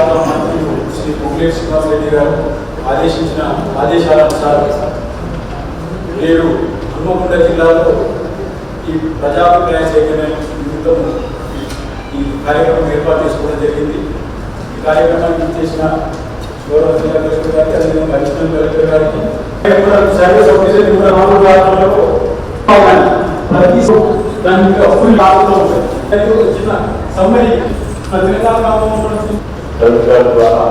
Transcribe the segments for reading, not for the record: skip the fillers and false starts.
శాఖ మంత్రులు శ్రీ పొంగులేటి శ్రీనివాసరెడ్డి గారు ఆదేశించిన ఆదేశాలనుసారం నేడు హన్మకొండ జిల్లాలో ఈ ప్రజాభిప్రాయ సేకరణ నిమిత్తం ఈ కార్యక్రమం ఏర్పాటు చేసుకోవడం జరిగింది. ఈ కార్యక్రమానికి చేసిన గౌరవ జిల్లా కలెక్టర్ గారికి, అదేవిధంగా అడిషనల్ కలెక్టర్ గారికి, సర్వీస్ ఆఫీసర్ కూడా 4 వారాలలో ప్రతి దానికి ఫుల్ లాభంతో ఉంటుంది. చిన్న సమ్మరి కలెక్టర్ ద్వారా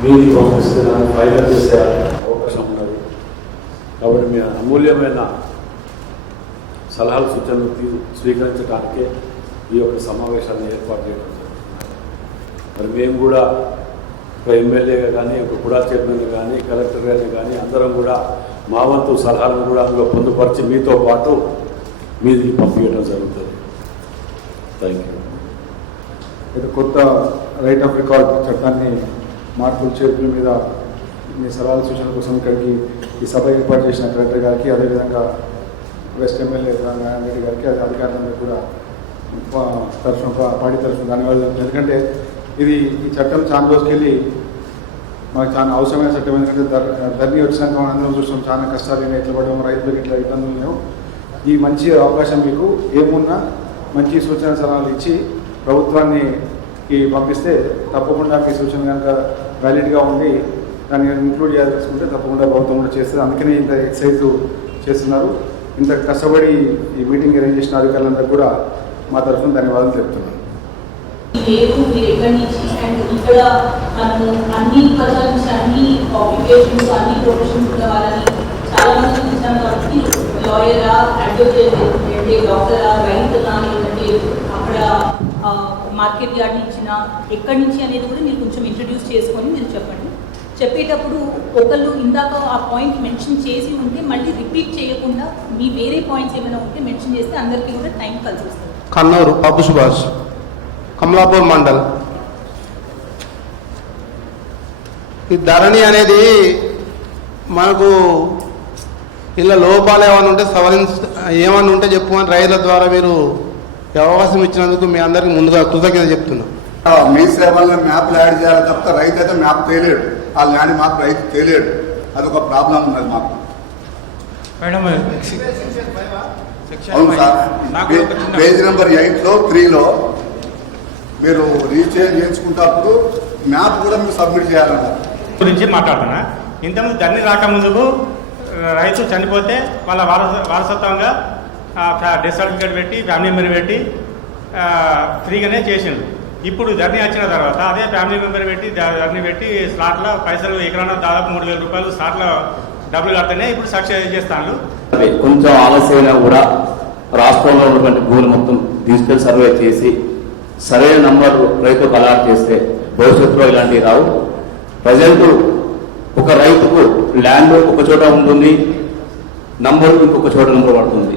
మీరు పంపిస్తున్నాను ఫైనల్ చేసే అవకాశం ఉన్నది. కాబట్టి మీ అమూల్యమైన సలహాలు సూచనలు స్వీకరించడానికే ఈ యొక్క సమావేశాన్ని ఏర్పాటు చేయడం జరుగుతుంది. మరి మేము కూడా ఒక ఎమ్మెల్యేగా కానీ, ఒక కుడా చైర్మన్గా కానీ, కలెక్టర్ గారిని కానీ అందరం కూడా మా వంతు సలహాలను కూడా అందులో పొందుపరిచి మీతో పాటు మీది పంపించడం జరుగుతుంది. Thank you. ఇది కొత్త రైట్ ఆఫ్ రికార్డ్ చట్టాన్ని మార్పులు చేర్పుల మీద మీ సలహాల సూచనల కోసం ఇక్కడికి ఈ సభ ఏర్పాటు చేసిన కలెక్టర్ గారికి, అదేవిధంగా వెస్ట్ ఎమ్మెల్యే నారాయణ రెడ్డి గారికి, అధికారులందరికీ కూడా తరఫున పార్టీ తరఫున ధన్యవాదాలు. ఎందుకంటే ఇది ఈ చట్టం చాలా రోజుకి వెళ్ళి మనకు చాలా అవసరమైన చట్టం. ఎందుకంటే ధరణి వచ్చినాక మనం అందరం చూస్తాం చాలా కష్టాలు ఎట్లా పడడం, రైతులకు ఇట్లా ఇబ్బందులు లేవు. ఈ మంచి అవకాశం మీకు ఏమున్నా మంచి సూచన సలహాలు ఇచ్చి ప్రభుత్వాన్ని పంపిస్తే తప్పకుండా మీ సూచన కనుక వ్యాలిడ్గా ఉండి దాన్ని ఇంక్లూడ్ చేయాల్సుకుంటే తప్పకుండా ప్రభుత్వం కూడా చేస్తుంది. అందుకనే ఇంత ఎక్సైజ్ చేస్తున్నారు. ఇంత కష్టపడి ఈ మీటింగ్ అరేంజ్ చేసిన అధికారులందరూ కూడా మా తరఫున ధన్యవాదాలు తెలుపుతున్నాను. ఇక్కడ మనము అన్ని పదాల నుంచి అన్ని ఆక్యుపేషన్స్ అన్ని ప్రొఫెషన్స్ ఉన్న వాళ్ళని చాలా మంది చూసాం. కాబట్టి లాయరా, అడ్వకేట్, డాక్టరా, రైతులా, లేదంటే అక్కడ మార్కెట్ యార్డ్ ఇచ్చిన ఎక్కడి నుంచి అనేది కూడా మీరు కొంచెం ఇంట్రడ్యూస్ చేసుకొని మీరు చెప్పండి. చెప్పేటప్పుడు ఒకళ్ళు ఇందాక ఆ పాయింట్ మెన్షన్ చేసి ఉంటే మళ్ళీ రిపీట్ చేయకుండా మీ వేరే పాయింట్స్ ఏమైనా ఉంటే మెన్షన్ చేస్తే అందరికీ కూడా టైం కలిసి వస్తుంది. కన్నూరు బాబు సుభాష్, కమలాపూర్ మండల్. ఈ ధరణి అనేది మనకు ఇలా లోపాలు ఏమైనా ఉంటే ఏమైనా ఉంటే చెప్పుకొని రైతుల ద్వారా మీరు అవకాశం ఇచ్చినందుకు మీ అందరికీ ముందుగా కృతజ్ఞత చెప్తున్నాం. మీ సేవల్లో మ్యాప్లు యాడ్ చేయాలి తప్ప రైతు అయితే మ్యాప్ తేలేడు. ఆ ల్యాండ్ మ్యాప్ రైతు తేలేడు. అదొక ప్రాబ్లం ఉన్నది మాకు. అవును సార్, పేజ్ నెంబర్ 8లో 3లో మీరు రీచేంజ్ చేయించుకుంటప్పుడు మ్యాప్ కూడా మీరు సబ్మిట్ చేయాలన్నారు గురించి మాట్లాడుతున్నా. ఇంతకుముందు ధరణి రాకముందుకు రైతు చనిపోతే వాళ్ళ వారసత్వంగా డెత్ సర్టిఫికేట్ పెట్టి ఫ్యామిలీ మెంబర్ పెట్టి ఫ్రీగానే చేసిండు. ఇప్పుడు ధరణి వచ్చిన తర్వాత అదే ఫ్యామిలీ మెంబర్ పెట్టి ధరణి పెట్టి స్లాట్లో పైసలు ఎకరాన దాదాపు 3,000 రూపాయలు స్లాట్లో డబ్బులు కడితేనే ఇప్పుడు సక్సెస్ చేస్తాను. కొంచెం ఆలస్యమైనా కూడా రాష్ట్రంలో ఉన్నటువంటి భూములు మొత్తం డిజిటల్ సర్వే చేసి సరైన నంబర్ రైతుకు అలాట్ చేస్తే భవిష్యత్తులో ఇలాంటివి రావు. ప్రజెంట్ ఒక రైతుకు ల్యాండ్ ఒక చోట ఉంటుంది, నంబర్ ఇంకొక చోట నంబర్ పడుతుంది.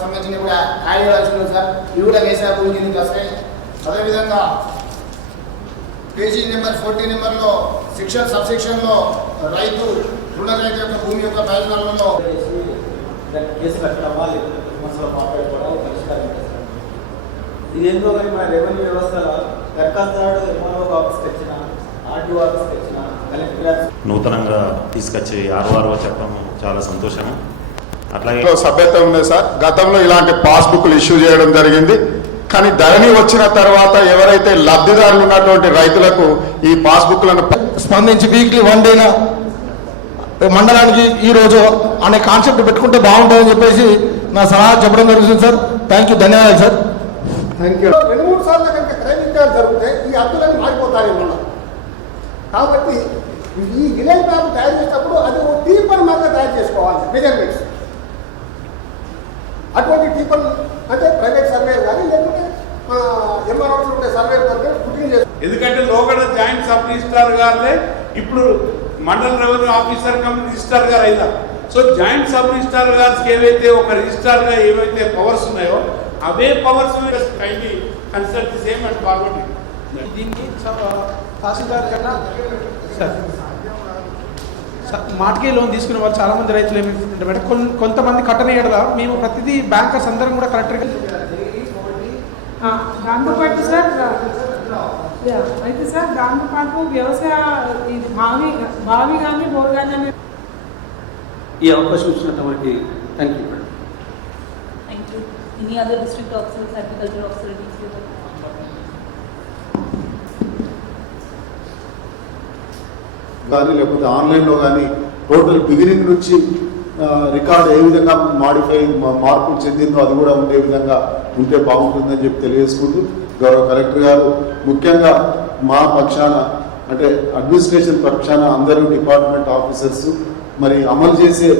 సంబంధించిన కూడా యాడ్ సార్, ఇవి కూడా వేసే భూమి కిందకి వస్తాయి. అదేవిధంగా పేజీ నెంబర్ 40 నెంబర్లో సెక్షన్ సబ్ సెక్షన్లో రైతు రుణ రైతు యొక్క భూమి యొక్క ప్రయోజనాలలో కేసు కట్టడమా లేకపోతే సమస్యలు మాట్లాడుకోవడం పరిష్కారం చేస్తాం. ఇదేందో కానీ మన రెవెన్యూ వ్యవస్థ దరఖాస్తుదారుడు ఎంఆర్ఓ ఆఫీస్కి వచ్చిన, ఆర్డీఓ ఆఫీస్కి వచ్చిన, కలెక్టర్ నూతనంగా తీసుకొచ్చి ఆర్ఓ చెప్పడం చాలా సంతోషం. అట్లాగే సభ్యత ఉంది సార్. గతంలో ఇలాంటి పాస్బుక్లు ఇష్యూ చేయడం జరిగింది. కానీ ధరణి వచ్చిన తర్వాత ఎవరైతే లబ్ధిదారులు ఉన్నటువంటి రైతులకు ఈ పాస్బుక్లను స్పందించి వీక్లీ 1 డే మండలానికి ఈరోజు అనే కాన్సెప్ట్ పెట్టుకుంటే బాగుంటుందని చెప్పేసి నా సలహా చెప్పడం జరుగుతుంది సార్. థ్యాంక్ యూ, ధన్యవాదాలు సార్. Thank you. 2-3 సార్లు కనుక క్రైమ్ జరిగితే ఈ హద్దులన్నీ మారిపోతాయి మనం. కాబట్టి ఈ విలేజ్ మ్యాప్ తయారు చేసేటప్పుడు అది టీపర్ మ్యాప్గా తయారు చేసుకోవాలి. మెజర్మెంట్స్ అటువంటి టీపర్ అంటే ప్రైవేట్ సర్వే కానీ లేకపోతే ఎంఆర్ఓస్ ఉండే సర్వే బుకింగ్ చేస్తారు. ఎందుకంటే లోగడ జాయింట్ సబ్ రిజిస్ట్రార్ గారే ఇప్పుడు మండల రెవెన్యూ ఆఫీసర్ కమ్ రిజిస్ట్రార్ గారు అయినారు. సో జాయింట్ సబ్ రిజిస్ట్రార్ గారికి ఏవైతే ఒక రిజిస్ట్రార్ గా ఏవైతే పవర్స్ ఉన్నాయో అవే powers kindly consider the same and forward. దీనికి తహసీల్దార్ కన్నా మాటకే లోన్ తీసుకునే వాళ్ళు చాలా మంది రైతులు ఏమిటంటే కొంతమంది కట్టనేయడదా మేము ప్రతిదీ బ్యాంకర్స్ అందరం కూడా కరెక్ట్గా దాంతోపాటు సార్ అయితే సార్ దాంతోపాటు వ్యవసాయ ఇది బావి కానీ బోర్ కానీ ఈ అవకాశం ఇచ్చినటువంటి thank you. Thank you. Any other district officers, agriculture officer, కానీ లేకపోతే ఆన్లైన్లో కానీ టోటల్ బిగినింగ్ నుంచి రికార్డ్ ఏ విధంగా మార్పులు చెందిందో అది కూడా ఉండే విధంగా ఉంటే బాగుంటుందని చెప్పి తెలియజేసుకుంటూ గౌరవ కలెక్టర్ గారు ముఖ్యంగా మా పక్షాన అంటే అడ్మినిస్ట్రేషన్ పక్షాన అందరూ డిపార్ట్మెంట్ ఆఫీసర్స్ మరి అమలు చేసే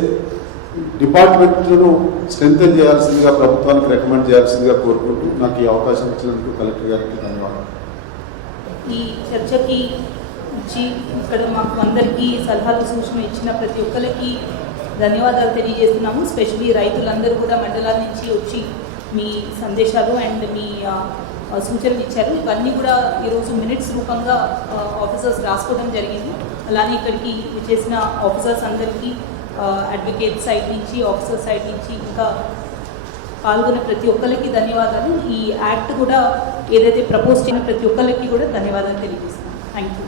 డిపార్ట్మెంట్లను స్ట్రెంథెన్ చేయాల్సిందిగా ప్రభుత్వానికి రికమెండ్ చేయాల్సిందిగా కోరుకుంటూ నాకు ఈ అవకాశం ఇచ్చినందుకు కలెక్టర్ గారికి ధన్యవాదాలు. ఈ చర్చకి ఇచ్చి ఇక్కడ మాకు అందరికీ సలహాలు సూచనలు ఇచ్చిన ప్రతి ఒక్కరికి ధన్యవాదాలు తెలియజేస్తున్నాము. స్పెషల్లీ రైతులందరూ కూడా మండలాల నుంచి వచ్చి మీ సందేశాలు అండ్ మీ సూచనలు ఇచ్చారు. ఇవన్నీ కూడా ఈరోజు మినిట్స్ రూపంగా ఆఫీసర్స్ రాసుకోవడం జరిగింది. అలానే ఇక్కడికి చేసిన ఆఫీసర్స్ అందరికీ అడ్వకేట్ సైడ్ నుంచి ఆఫీసర్ సైడ్ నుంచి ఇంకా పాల్గొన్న ప్రతి ఒక్కరికి ధన్యవాదాలు. ఈ యాక్ట్ కూడా ఏదైతే ప్రపోజ్ చేసిన ప్రతి ఒక్కరికి కూడా ధన్యవాదాలు తెలియజేస్తున్నాను. Thank you.